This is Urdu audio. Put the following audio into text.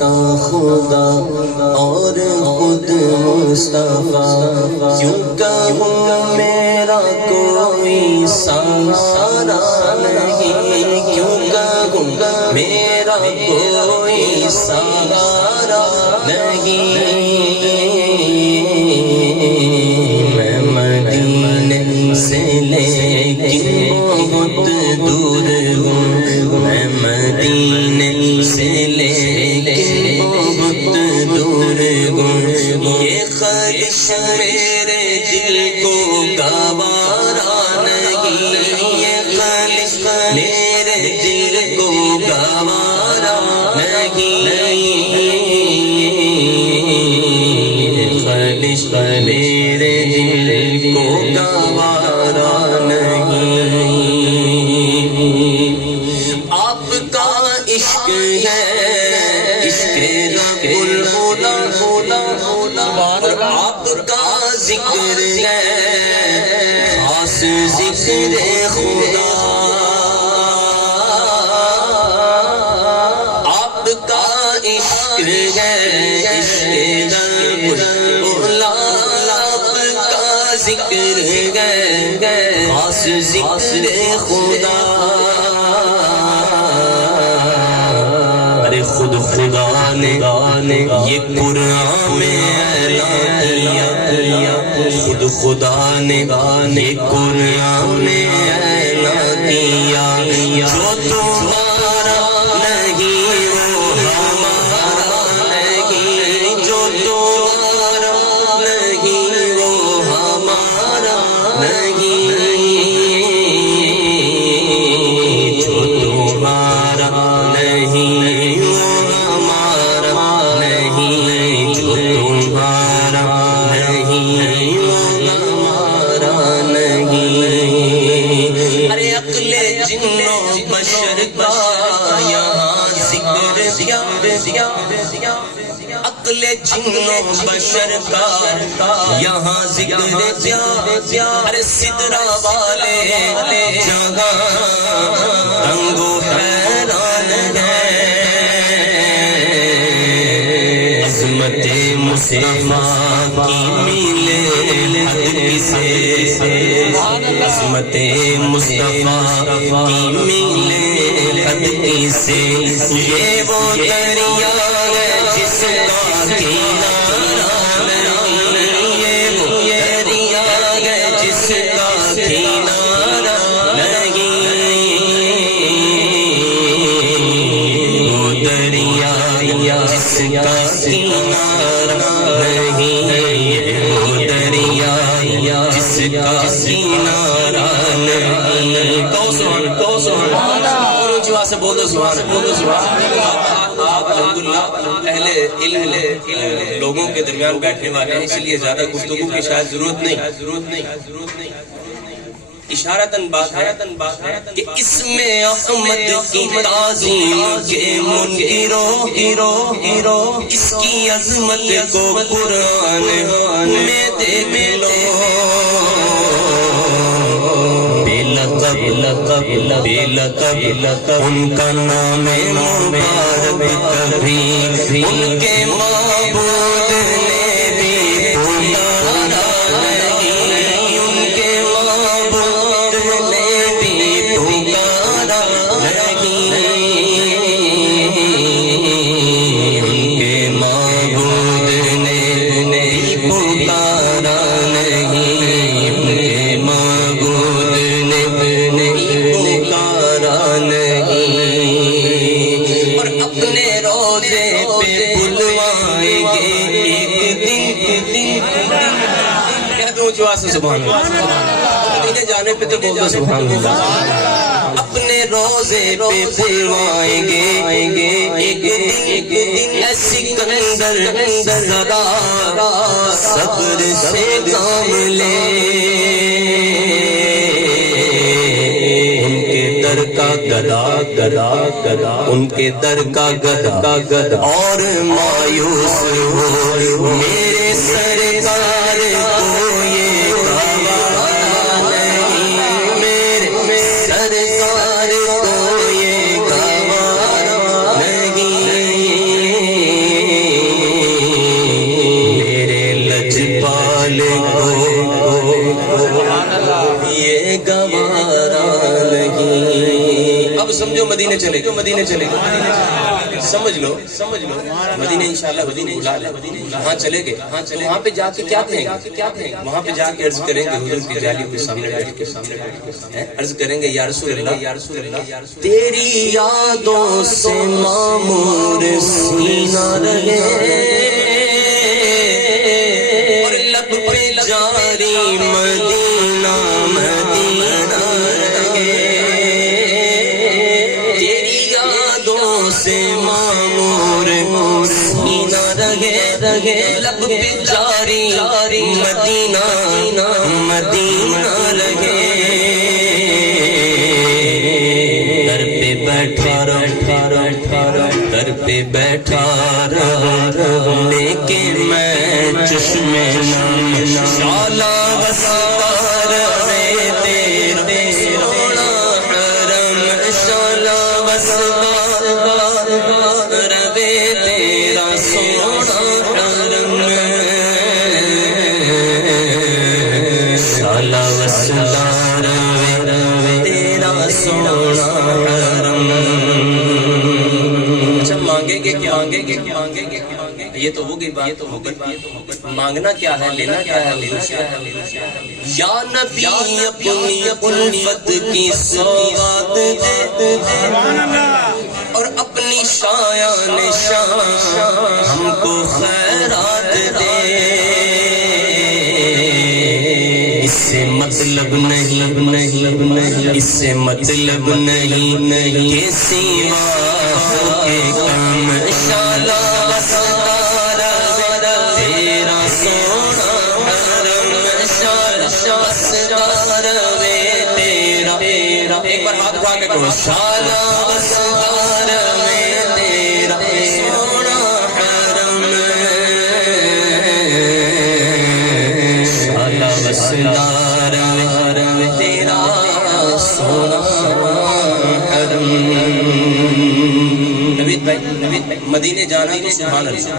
کا خدا اور خود مصطفیٰ، کیوں کہوں میرا کوئی سہارا نہیں، کیوں کہوں میرا کوئی سہارا نہیں، میں مدینے سے لیکن بہت دور ہوں، میں مدینے سے لیکن بہت دور ہوں، یہ خواہش میرے دل کو گوارا نہیں، یہ خواہش میرے دل کو گوارا نہیں، خواہش میرے دل کو گوارا نہیں، آپ کا عشق ہے عشق رب العلا، اور آپ کا ذکر ہے خاص ذکر خدا، آپ کا عشق ہے عشق رب العلا، آپ کا ذکر ہے خاص ذکر خدا، ارے خود خدا نے یہ قرآن میں اعلان کیا، خود خدا نے یہ قرآن میں اعلان کیا، جو تمہارا نہیں وہ ہمارا نہیں، جو تمہارا نہیں وہ ہمارا نہیں، جو تمہارا نہیں وہ ہمارا نہیں، جو تمہارا نہیں وہ ہمارا نہیں، ارے عقل جن و بشر کا یہاں ذکر دیا، عقل جن و بشر کا یہاں ذکر دیا، ارے سدرا والے جگہ رنگ و حیران ہے، عظمت مصطفیٰ کی ملے حد کسے، عظمت مصطفیٰ کی ملے حد کسے، یہ وہ دریا ہے جس کا کنارہ نہیں، یہ وہ دریا ہے جس کا کنارہ نہیں، وہ دریا جس کا کنارہ نہیں، وہ دریا جس کا کنارہ نہیں، کو سبحان اللہ سے بولو سبحان اللہ، آپ الحمدللہ اہل علم لوگوں کے درمیان بیٹھنے والے ہیں، اس لیے زیادہ گفتگو کی شاید ضرورت نہیں، اشارتاً بات ہے کہ اس میں احمد کی تعظیم کے منکروں اس کی عظمت کو قرآن میں دیکھ لو، بے لقب ان کا نام مبارک کبھی ان کے معبود نے بھی پکارا نہیں، ان کے معبود نے بھی پکارا نہیں، ان کے معبود نے بھی پکارا نہیں، ان کے معبود نے پکارا نہیں، اور اپنے روزے پہ بلوائیں گے ایک دن، کہہ دو جو سے سبحان اللہ، مدینے جانے پہ تو بول دو سبحان اللہ، اپنے روزے پہ بلوائیں گے ایک دن، اے سکندر ذرا صبر سے کام لے، در کا گدا ان کے در کا گدا اور مایوس ہو میرے سرکار کو یہ گوارا نہیں، میرے سرکار کو یہ گوارا نہیں، مدینے چلے گا مدینے چلے گا سمجھ لو مدینے انشاءاللہ مدینے بلا لے وہاں چلے گئے وہاں پہ جا کے کیا کہیں گے وہاں پہ جا کے عرض کریں گے حضور کی جالی کے سامنے بیٹھ کے عرض کریں گے یا رسول اللہ تیری یادوں سے معمور سینہ رہے اور لب پہ جاری مدینہ مدینہ رہے تیری یادوں سے معمور سینہ رہے لب پہ جاری مدینہ مدینہ رہے در پہ بیٹھا در پہ بیٹھا لیکن میں چشمے شالا وسار رے تیرے سونا حرم شالا وسار رے تیرا سونا حرم شالا وسار تیرا سونا حرم اچھا مانگیں گے کیا یہ تو ہوگی بات مانگنا کیا ہے لینا کیا ہے یا نبی اپنی الفت کی سوغات دے اور اپنی شایان شان ہم کو خیرات دے اس سے مطلب نہیں اس سے مطلب نہیں کہ سوا کے کام شالا وسار تیرا سونا حرم شالا وسار تیرا ایک بار ہاتھ اٹھا کے کہو شالا وسار تیرا سونا حرم شالا وسار تیرا سونا حرم نوید بھائی مدینے جانا تو سبحان اللہ